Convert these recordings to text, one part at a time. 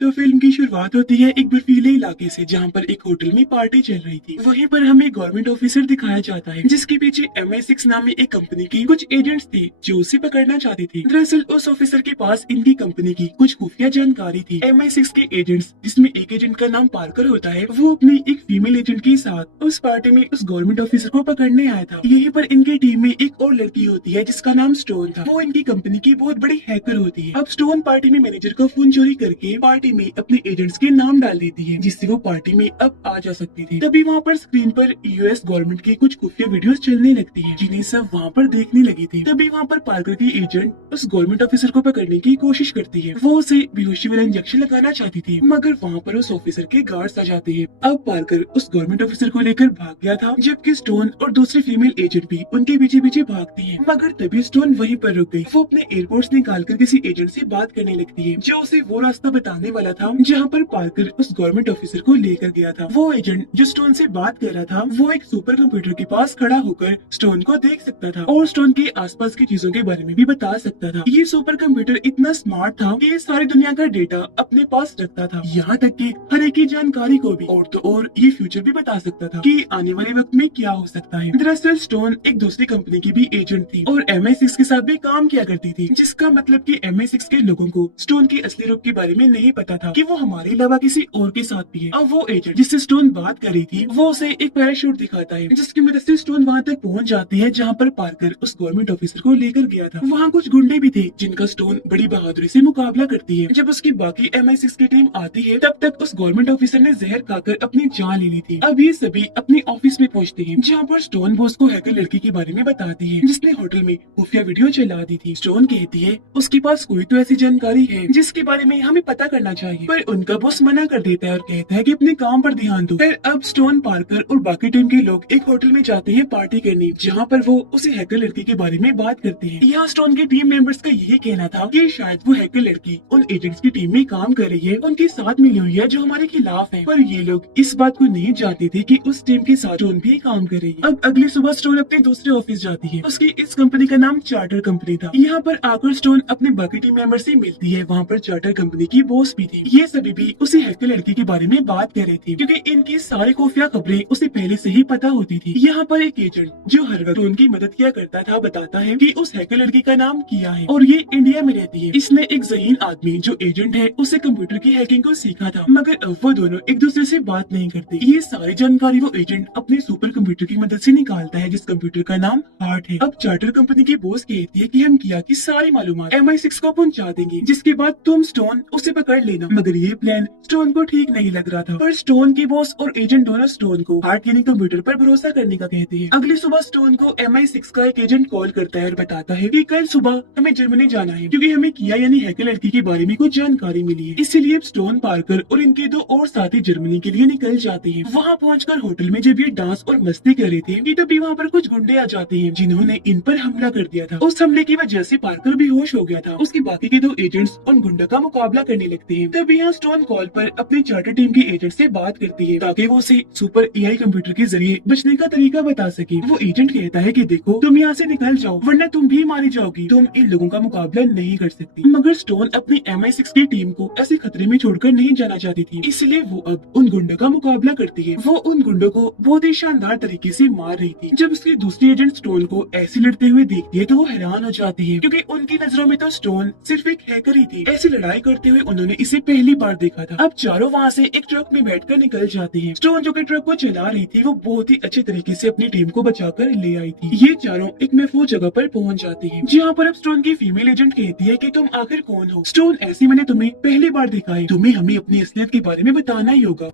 तो फिल्म की शुरुआत होती है एक बर्फीले इलाके से, जहाँ पर एक होटल में पार्टी चल रही थी। वहीं पर हमें गवर्नमेंट ऑफिसर दिखाया जाता है, जिसके पीछे MI6 नामी एक कंपनी की कुछ एजेंट्स थी जो उसे पकड़ना चाहती थी। दरअसल उस ऑफिसर के पास इनकी कंपनी की कुछ खुफिया जानकारी थी। MI6 के एजेंट्स, जिसमें एक एजेंट का नाम पार्कर होता है, वो अपनी एक फीमेल एजेंट के साथ उस पार्टी में उस गवर्नमेंट ऑफिसर को पकड़ने आया था। यहीं पर इनकी टीम में एक और लड़की होती है जिसका नाम स्टोन था। वो इनकी कंपनी की बहुत बड़ी हैकर होती है। अब स्टोन पार्टी में मैनेजर का फोन चोरी करके पार्टी में अपने एजेंट्स के नाम डाल देती है, जिससे वो पार्टी में अब आ जा सकती थी। तभी वहाँ पर स्क्रीन पर US गवर्नमेंट की कुछ खुफिया वीडियोस चलने लगती है, जिन्हें सब वहाँ पर देखने लगी थी। तभी वहाँ पर पार्कर की एजेंट उस गवर्नमेंट ऑफिसर को पकड़ने की कोशिश करती है। वो उसे बेहोशी वाला इंजेक्शन लगाना चाहती थी, मगर वहाँ पर उस ऑफिसर के गार्ड्स आ जाते हैं। अब पार्कर उस गवर्नमेंट ऑफिसर को लेकर भाग गया था, जबकि स्टोन और दूसरी फीमेल एजेंट भी उनके पीछे पीछे भागती है। मगर तभी स्टोन वहीं पर रुक गई। वो अपने एयरपोर्ट्स निकालकर किसी एजेंट से बात करने लगती है, जो उसे वो रास्ता बताने वाला था जहाँ पर पार्कर उस गवर्नमेंट ऑफिसर को लेकर गया था। वो एजेंट जो स्टोन से बात कर रहा था, वो एक सुपर कंप्यूटर के पास खड़ा होकर स्टोन को देख सकता था और स्टोन के आसपास की चीजों के बारे में भी बता सकता था। ये सुपर कंप्यूटर इतना स्मार्ट था कि ये सारी दुनिया का डेटा अपने पास रखता था, यहाँ तक कि हर एक की जानकारी को भी। और तो और ये फ्यूचर भी बता सकता था कि आने वाले वक्त में क्या हो सकता है। दरअसल स्टोन एक दूसरी कंपनी की भी एजेंट थी और MI6 के साथ भी काम किया करती थी, जिसका मतलब कि MI6 के लोगों को स्टोन की असली रूप के बारे में नहीं पता था कि वो हमारे अलावा किसी और के साथ भी है। अब वो एजेंट जिससे स्टोन बात कर रही थी, वो उसे एक पैराशूट दिखाता है, जिसकी मदद से स्टोन वहाँ तक पहुँच जाती है जहाँ पर पार्कर उस गवर्नमेंट ऑफिसर को लेकर गया था। वहाँ कुछ गुंडे भी थे जिनका स्टोन बड़ी बहादुरी से मुकाबला करती है। जब उसकी बाकी MI6 की टीम आती है, तब तक उस गवर्नमेंट ऑफिसर ने जहर खाकर अपनी जान ले ली थी। अब ये सभी अपने ऑफिस में पहुँचते हैं, जहाँ पर स्टोन बॉस को हैकर लड़की के बारे में बताती है, जिसने होटल में खुफिया वीडियो चला दी थी। स्टोन कहती है उसके पास कोई तो ऐसी जानकारी है जिसके बारे में हमें पता करना चाहिए, पर उनका बॉस मना कर देता है और कहता है कि अपने काम पर ध्यान दो। फिर अब स्टोन, पार्कर और बाकी टीम के लोग एक होटल में जाते हैं पार्टी करने, जहाँ पर वो उसी हैकर लड़की के बारे में बात करते हैं। यहाँ स्टोन के टीम मेंबर्स का यही कहना था कि शायद वो हैकर लड़की उन एजेंट्स की टीम में काम कर रही है, उनके साथ मिली हुई है जो हमारे खिलाफ है। पर ये लोग इस बात को नहीं जानते थे कि उस टीम के साथ स्टोन भी काम कर रही है। अब अगली सुबह स्टोन अपने दूसरे ऑफिस जाती है। उसकी इस कंपनी का नाम चार्टर कंपनी था। यहाँ पर आकर स्टोन अपने बाकी टीम मेंबर से मिलती है। वहाँ पर चार्टर कंपनी की बॉस भी थी। ये सभी भी उसी हैकर लड़की के बारे में बात कर रही थी, क्योंकि इनकी सारी खुफिया खबरें उसे पहले से ही पता होती थी। यहाँ पर एक एजेंट जो हर वक्त उनकी मदद किया करता था, बताता है कि उस हैकर लड़की का नाम किया है और ये इंडिया में रहती है। इसने एक ज़हीन आदमी जो एजेंट है उसे कंप्यूटर की हैकिंग को सीखा था, मगर अब वो दोनों एक दूसरे से बात नहीं करते। ये सारी जानकारी वो एजेंट अपने सुपर कंप्यूटर की मदद से निकालता है, जिस कंप्यूटर का नाम हार्ट है। अब चार्टर कंपनी की बॉस कहती है कि हम किया की सारी मालूमात MI6 को पहुंचा देंगे, जिसके बाद तुम स्टोन उसे पकड़ लेना। मगर ये प्लान स्टोन को ठीक नहीं लग रहा था, पर स्टोन की बॉस और एजेंट दोनों स्टोन को हार्ट यानी कंप्यूटर पर भरोसा करने का कहते हैं। अगली सुबह स्टोन को MI6 का एक एजेंट कॉल करता है और बताता है कि कल सुबह हमें जर्मनी जाना है, क्योंकि हमें किया यानी हैकर लड़की के बारे में कुछ जानकारी मिली है। इसीलिए अब स्टोन, पार्कर और इनके दो और साथी जर्मनी के लिए निकल जाते हैं। वहाँ पहुंचकर होटल में जब ये डांस और मस्ती कर रहे थे, तभी वहाँ पर कुछ गुंडे आ जाते हैं, जिन्होंने इन पर हमला कर दिया था। उस हमले की वजह से पार्कर बेहोश हो गया था। उसके बाकी के दो एजेंट्स उन गुंडों का मुकाबला करने लगते हैं। तब यहाँ स्टोन कॉल पर अपनी चार्टर टीम के एजेंट से बात करती है, ताकि वो उसे सुपर AI कंप्यूटर के जरिए बचने का तरीका बता सके। वो एजेंट कहता है कि देखो, तुम यहाँ से निकल जाओ वरना तुम भी मारी जाओगी, तुम इन लोगों का मुकाबला नहीं कर सकती। मगर स्टोन अपनी MI6 की टीम को ऐसे खतरे में छोड़कर नहीं जाना चाहती थी, इसलिए वो अब उन गुंडों का मुकाबला करती है। वो उन गुंडों को बहुत ही शानदार तरीके से मार रही थी। जब उसकी दूसरी एजेंट स्टोन को ऐसे लड़ते हुए देखती है तो वो हैरान हो जाती है, क्योंकि उनकी नजरों में तो स्टोन सिर्फ एक हैकर ही थी। ऐसी लड़ाई करते हुए उन्होंने इसे पहली बार देखा था। अब चारों वहाँ से एक ट्रक में बैठकर निकल जाते हैं। स्टोन जो कि ट्रक को चला रही थी, वो बहुत ही अच्छे तरीके से अपनी टीम को बचाकर ले आई थी। ये चारों एक महफूज जगह पर पहुँच जाते हैं, जहाँ पर अब स्टोन की फीमेल एजेंट कहती है कि तुम आखिर कौन हो? स्टोन, ऐसे मैंने तुम्हें पहली बार देखा है, तुम्हें हमें अपनी असलियत के बारे में बताना ही होगा।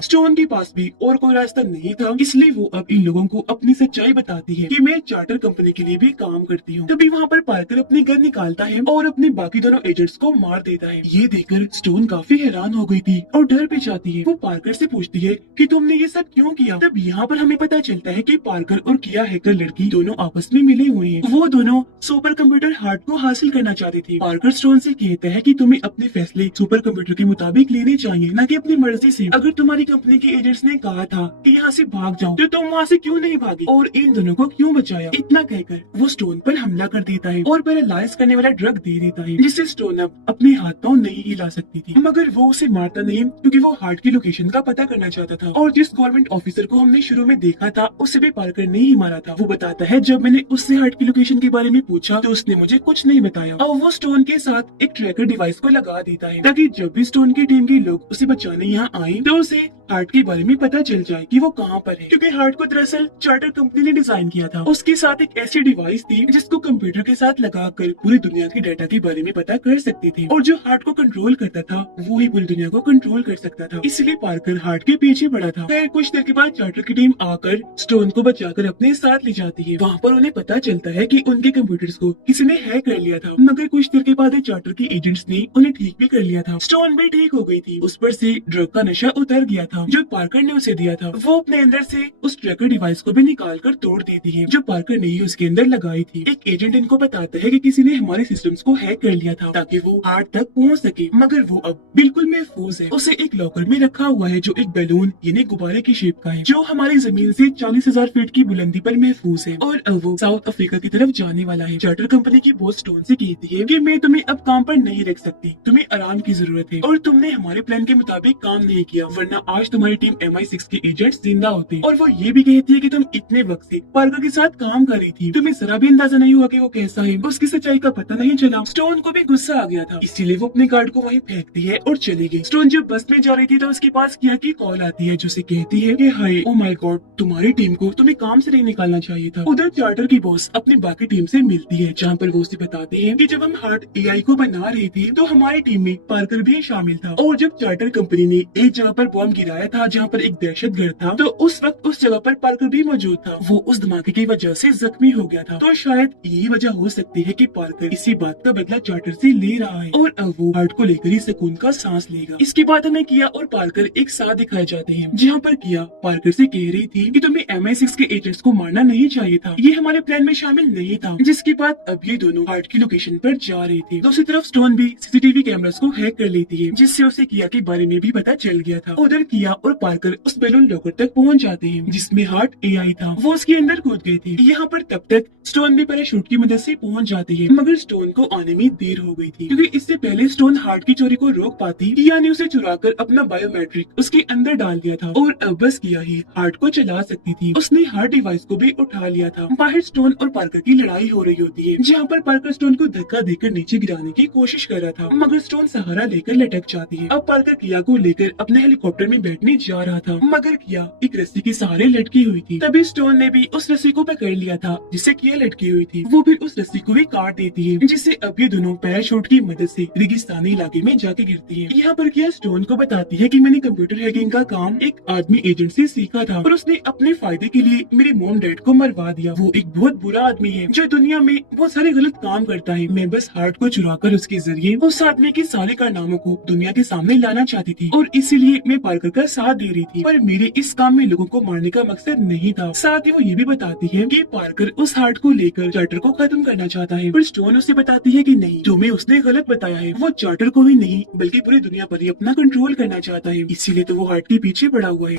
स्टोन के पास भी और कोई रास्ता नहीं था, इसलिए वो अब इन लोगों को अपनी सच्चाई बताती है कि मैं चार्टर कंपनी के लिए भी काम करती हूँ। तभी वहाँ पर पार्कर अपनी गन निकालता है और अपने बाकी दोनों एजेंट्स को मार देता है। ये देखकर स्टोन काफी हैरान हो गई थी और डर पे जाती है। वो पार्कर से पूछती है कि तुमने ये सब क्यों किया? तब यहाँ पर हमें पता चलता है कि पार्कर और किया हैकर लड़की दोनों आपस में मिले हुए हैं। वो दोनों सुपर कंप्यूटर हार्ट को हासिल करना चाहते थे। पार्कर स्टोन से कहता है कि तुम्हें अपने फैसले सुपर कंप्यूटर के मुताबिक लेने चाहिए, न कि अपनी मर्जी से। अगर तुम्हारी हमारी कंपनी के एजेंट्स ने कहा था कि यहाँ से भाग जाओ, तो तुम वहाँ से क्यों नहीं भागे और इन दोनों को क्यों बचाया। इतना कहकर वो स्टोन पर हमला कर देता है और पैरालाइज करने वाला ड्रग दे देता है, जिससे स्टोन अब अपने हाथ पांव नहीं हिला सकती थी। मगर वो उसे मारता नहीं, क्योंकि वो हार्ट की लोकेशन का पता करना चाहता था। और जिस गवर्नमेंट ऑफिसर को हमने शुरू में देखा था उसे भी पार्कर ने ही मारा था। वो बताता है जब मैंने उससे हार्ट की लोकेशन के बारे में पूछा तो उसने मुझे कुछ नहीं बताया। और वो स्टोन के साथ एक ट्रैकर डिवाइस को लगा देता है, ताकि जब भी स्टोन की टीम के लोग उसे बचाने यहाँ आए तो उसे हार्ट के बारे में पता चल जाए कि वो कहाँ पर है। क्योंकि हार्ट को दरअसल चार्टर कंपनी ने डिजाइन किया था। उसके साथ एक ऐसी डिवाइस थी जिसको कंप्यूटर के साथ लगाकर पूरी दुनिया के डाटा के बारे में पता कर सकती थी, और जो हार्ट को कंट्रोल करता था वो ही पूरी दुनिया को कंट्रोल कर सकता था। इसलिए पार्कर हार्ट के पीछे पड़ा था। फिर कुछ देर के बाद चार्टर की टीम आकर स्टोन को बचाकर अपने साथ ले जाती है। वहाँ पर उन्हें पता चलता है कि उनके कंप्यूटर्स को किसी ने हैक कर लिया था, मगर कुछ देर के बाद चार्टर के एजेंट्स ने उन्हें ठीक भी कर लिया था। स्टोन भी ठीक हो गई थी, उस पर से ड्रग का नशा उतर गया था जो पार्कर ने उसे दिया था। वो अपने अंदर से उस ट्रैकर डिवाइस को भी निकाल कर तोड़ देती है जो पार्कर ने ही उसके अंदर लगाई थी। एक एजेंट इनको बताता है कि किसी ने हमारे सिस्टम्स को हैक कर लिया था ताकि वो हार्ट तक पहुंच सके, मगर वो अब बिल्कुल महफूज है। उसे एक लॉकर में रखा हुआ है जो एक बैलून यानी गुब्बारे की शेप का है, जो हमारी जमीन से 40,000 फीट की बुलंदी पर महफूज है। और अब वो साउथ अफ्रीका की तरफ जाने वाला है। चार्टर कंपनी की बॉस स्टोन से कहती है कि मैं तुम्हें अब काम पर नहीं रख सकती, तुम्हें आराम की जरूरत है और तुमने हमारे प्लान के मुताबिक काम नहीं किया, वरना आज तुम्हारी टीम MI6 के एजेंट्स जिंदा होते। और वो ये भी कहती है कि तुम इतने वक्त से पार्कर के साथ काम कर रही थी, तुम्हें जरा भी अंदाजा नहीं हुआ कि वो कैसा है, उसकी सच्चाई का पता नहीं चला। स्टोन को भी गुस्सा आ गया था, इसीलिए वो अपने कार्ड को वहीं फेंकती है और चली गई। स्टोन जब बस में जा रही थी तो उसके पास किया की कॉल आती है जो उसे कहती है कि हाय ओ माय गॉड, तुम्हारी टीम को तुम्हें काम से नहीं निकालना चाहिए था। उधर चार्टर की बॉस अपनी बाकी टीम से मिलती है, जहाँ पर वो उसे बताते हैं कि जब हम हार्ट AI को बना रही थी तो हमारी टीम में पार्कर भी शामिल था, और जब चार्टर कंपनी ने एक जगह पर बॉम्ब गिराया था जहाँ पर एक दहशतगर्द था, तो उस वक्त उस जगह पर पार्कर भी मौजूद था। वो उस धमाके की वजह से जख्मी हो गया था, तो शायद यही वजह हो सकती है कि पार्कर इसी बात का बदला चार्टर से ले रहा है और अब वो हार्ट को लेकर ही सुकून का सांस लेगा। इसके बाद हमें किया और पार्कर एक साथ दिखाए जाते हैं, जहाँ पर किया पार्कर से कह रही थी कि तुम्हें MI6 के एजेंट्स को मारना नहीं चाहिए था, ये हमारे प्लान में शामिल नहीं था। जिसके बाद अब ये दोनों हार्ट की लोकेशन पर जा रही थी। दूसरी तरफ स्टोन भी CCTV कैमरास को हैक कर लेती है, जिससे उसे किया के बारे में भी पता चल गया था। उधर किया और पार्कर उस बैलून लॉकर तक पहुंच जाते हैं जिसमें हार्ट AI था, वो उसके अंदर कूद गई थी। यहाँ पर तब तक स्टोन भी पैराशूट की मदद से पहुंच जाती है, मगर स्टोन को आने में देर हो गई थी, क्योंकि इससे पहले स्टोन हार्ट की चोरी को रोक पाती, किया ने उसे चुराकर अपना बायोमेट्रिक उसके अंदर डाल दिया था और अब बस किया ही हार्ट को चला सकती थी। उसने हार्ट डिवाइस को भी उठा लिया था। बाहर स्टोन और पार्कर की लड़ाई हो रही होती है, जहाँ पर पार्कर स्टोन को धक्का देकर नीचे गिराने की कोशिश कर रहा था, मगर स्टोन सहारा लेकर लटक जाती है। अब पार्कर किया को लेकर अपने हेलीकॉप्टर में बैठने जा रहा था, मगर किया एक रस्सी के सहारे लटकी हुई थी। तभी स्टोन ने भी उस रस्सी को पकड़ लिया था जिससे किया लटकी हुई थी। वो फिर उस रस्सी को भी काट देती है, जिससे अब ये दोनों पैराशूट की मदद से रेगिस्तानी इलाके में जाके गिरती है। यहाँ पर किया स्टोन को बताती है कि मैंने कंप्यूटर हैकिंग का काम एक आदमी एजेंट से सीखा था और उसने अपने फायदे के लिए मेरे मॉम डैड को मरवा दिया। वो एक बहुत बुरा आदमी है जो दुनिया में बहुत सारे गलत काम करता है। मैं बस हार्ट को चुरा कर उसके जरिए उस आदमी के सारे कारनामों को दुनिया के सामने लाना चाहती थी, और इसीलिए मैं पार्कर का साथ दे रही थी। पर मेरे इस काम में लोगों को मारने का मकसद नहीं था। साथ ही वो ये भी बताती है कि पार्कर उस हार्ट को लेकर चार्टर को खत्म करना चाहता है, पर स्टोन उसे बताती है कि नहीं, तुम्हें उसने गलत बताया है। वो चार्टर को ही नहीं बल्कि पूरी दुनिया पर ही अपना कंट्रोल करना चाहता है, इसीलिए तो वो हार्ट के पीछे पड़ा हुआ है।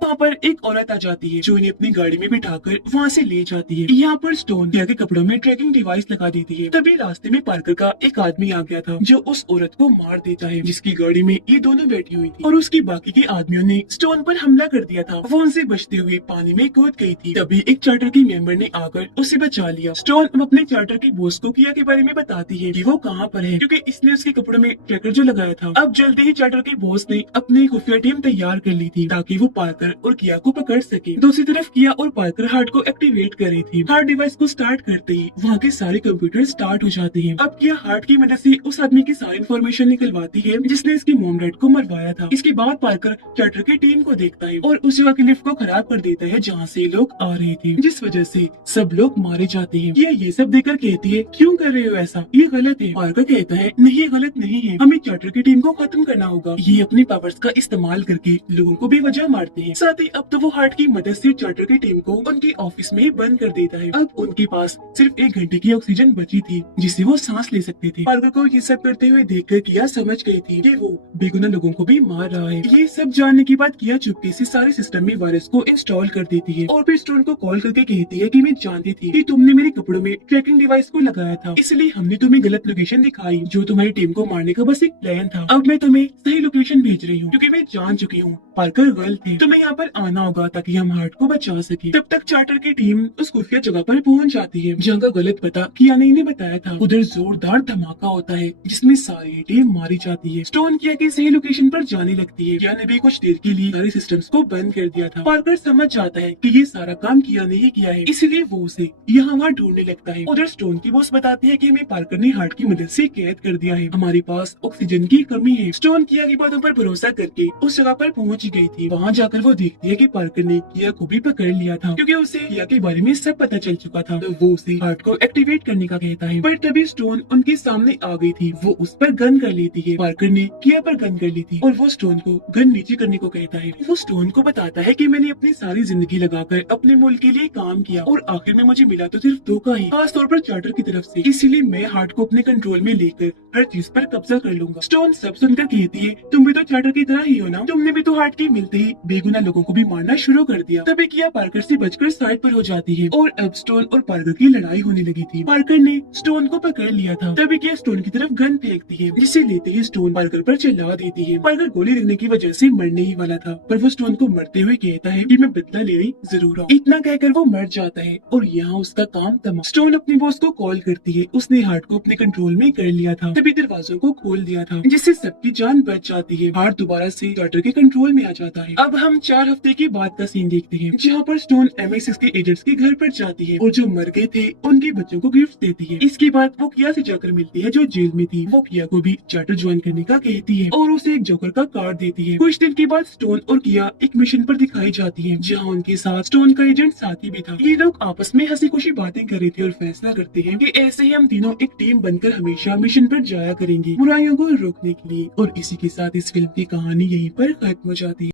वहाँ पर एक औरत आ जाती है जो इन्हें अपनी गाड़ी में बिठाकर वहाँ से ले जाती है। यहाँ पर स्टोन किया के कपड़ों में ट्रैकिंग डिवाइस लगा देती है। तभी रास्ते में पार्कर का एक आदमी आ गया था जो उस औरत को मार देता है, जिसकी गाड़ी में ये दोनों बैठी हुई थी, और उसकी बाकी के आदमियों ने स्टोन पर हमला कर दिया था। वो उनसे बचते हुए पानी में कूद गई थी। तभी एक चार्टर की मेंबर ने आकर उसे बचा लिया। स्टोन अब अपने चार्टर की बॉस को किया के बारे में बताती है कि वो कहाँ पर है, क्योंकि इसने उसके कपड़ों में ट्रैकर जो लगाया था। अब जल्दी ही चार्टर की बॉस ने अपनी खुफिया टीम तैयार कर ली थी ताकि वो पार्कर और किया को पकड़ सके। दूसरी तरफ किया और पार्कर हार्ट को एक्टिवेट कर रही थी। हार्ट डिवाइस को स्टार्ट करते ही वहाँ के सारे कंप्यूटर स्टार्ट हो जाते हैं। अब किया हार्ट की मदद से उस आदमी की सारी इन्फॉर्मेशन निकलवाती है जिसने इसके मॉम डैड को मरवाया था। इसके बाद पार्कर चार्टर की टीम को देखता है और उस जगह की लिफ्ट को खराब कर देता है जहाँ से लोग आ रहे थे, जिस वजह से सब लोग मारे जाते हैं। ये सब देखकर कहती है क्यों कर रहे हो ऐसा, ये गलत है। पार्कर कहता है नहीं, ये गलत नहीं है, हमें चार्टर की टीम को खत्म करना होगा। ये अपनी पावर्स का इस्तेमाल करके लोगों को भी वजह मारते हैं। साथ ही अब तो वो हार्ट की मदद से चार्टर की टीम को उनके ऑफिस में बंद कर देता है। अब उनके पास सिर्फ 1 घंटे की ऑक्सीजन बची थी जिससे वो सांस ले सकते थे। पार्कर को ये सब करते हुए देखकर किया समझ गई थी कि वो बेगुनाह लोगों को भी मार रहा है। ये सब जानने के बाद किया चुपके से सारे सिस्टम में वायरस को इंस्टॉल कर देती है और फिर स्टोन को कॉल करके कहती है कि मैं जानती थी कि तुमने मेरे कपड़ों में ट्रैकिंग डिवाइस को लगाया था, इसलिए हमने तुम्हें गलत लोकेशन दिखाई जो तुम्हारी टीम को मारने का बस एक प्लान था। अब मैं तुम्हें सही लोकेशन भेज रही हूँ क्योंकि मैं जान चुकी हूँ पार्कर गलत है। तुम्हें यहाँ पर आना होगा ताकि हम हार्ट को बचा सके। तब तक चार्टर की टीम उस खुफिया जगह पर पहुँच जाती है जहाँ का गलत पता किया ने बताया था। उधर जोरदार धमाका होता है जिसमें सारी टीम मारी जाती है। स्टोन किया की सही लोकेशन पर जाने लगती है। किया ने भी कुछ देर के लिए सारे सिस्टम्स को बंद कर दिया था। पार्कर समझ जाता है कि ये सारा काम किया ने ही किया है, इसलिए वो उसे यहाँ वहाँ ढूंढने लगता है। उधर स्टोन की बॉस बताती है कि हमें पार्कर ने हार्ट की मदद से कैद कर दिया है, हमारे पास ऑक्सीजन की कमी है। स्टोन किया की बातों पर भरोसा करके उस जगह पर पहुंच गई थी। वहाँ जाकर वो देखती है कि पार्कर ने किया को भी पकड़ लिया था क्योंकि उसे किया के बारे में सब पता चल चुका था। तो वो उसे हार्ट को एक्टिवेट करने का कहता है, पर तभी स्टोन उनके सामने आ गई थी। वो उस पर गन कर लेती है। पार्कर ने किया पर गन कर ली थी और वो स्टोन को गन नीचे करने को कहता है। वो स्टोन को बताता है कि मैंने अपनी सारी जिंदगी लगाकर अपने मुल्क के लिए काम किया और आखिर में मुझे मिला तो सिर्फ धोखा ही, खास तौर पर चार्टर की तरफ से, इसीलिए मैं हार्ट को अपने कंट्रोल में लेकर हर चीज पर कब्जा कर लूंगा। स्टोन सब सुनकर कहती है, तुम भी तो चार्टर की तरह ही हो ना, तुमने भी तो हार्ट के मिलते ही बेगुनाह लोगों को भी मारना शुरू कर दिया। तभी किया पार्कर से बचकर साइड पर हो जाती है और अब स्टोन और पार्कर की लड़ाई होने लगी थी। पार्कर ने स्टोन को पकड़ लिया था। तभी किया स्टोन की तरफ गन फेंकती है जिसे लेते ही स्टोन पार्कर पर चिल्ला देती है। पार्कर गोली लगने की वजह से मरने ही वाला था, पर वो स्टोन को मरते हुए कहता है कि मैं बदला लेने जरूर आऊं। इतना कहकर वो मर जाता है और यहाँ उसका काम तमाम। स्टोन अपनी बॉस को कॉल करती है, उसने हार्ट को अपने कंट्रोल में कर लिया था, तभी दरवाजों को खोल दिया था जिससे सबकी जान बच जाती है। हार्ट दोबारा से चार्टर के कंट्रोल में आ जाता है। अब हम 4 हफ्ते के बाद का सीन देखते हैं जहाँ पर स्टोन MI6 के एजेंट्स के घर पर जाती है और जो मर गए थे उनके बच्चों को गिफ्ट देती है। इसके बाद वो किया से जाकर मिलती है जो जेल में थी। वो किया को भी चार्टर ज्वाइन करने का कहती है और उसे एक जोकर का कार्ड देती है। कुछ दिन के बाद स्टोन और किया एक मिशन पर दिखाई जाती है जहाँ उनके साथ स्टोन का एजेंट साथी भी था। ये लोग आपस में हंसी खुशी बातें कर रहे थे और फैसला करते हैं कि ऐसे ही हम तीनों एक टीम बनकर हमेशा मिशन पर जाया करेंगे बुराइयों को रोकने के लिए। और इसी के साथ इस फिल्म की कहानी यहीं पर खत्म हो जाती है।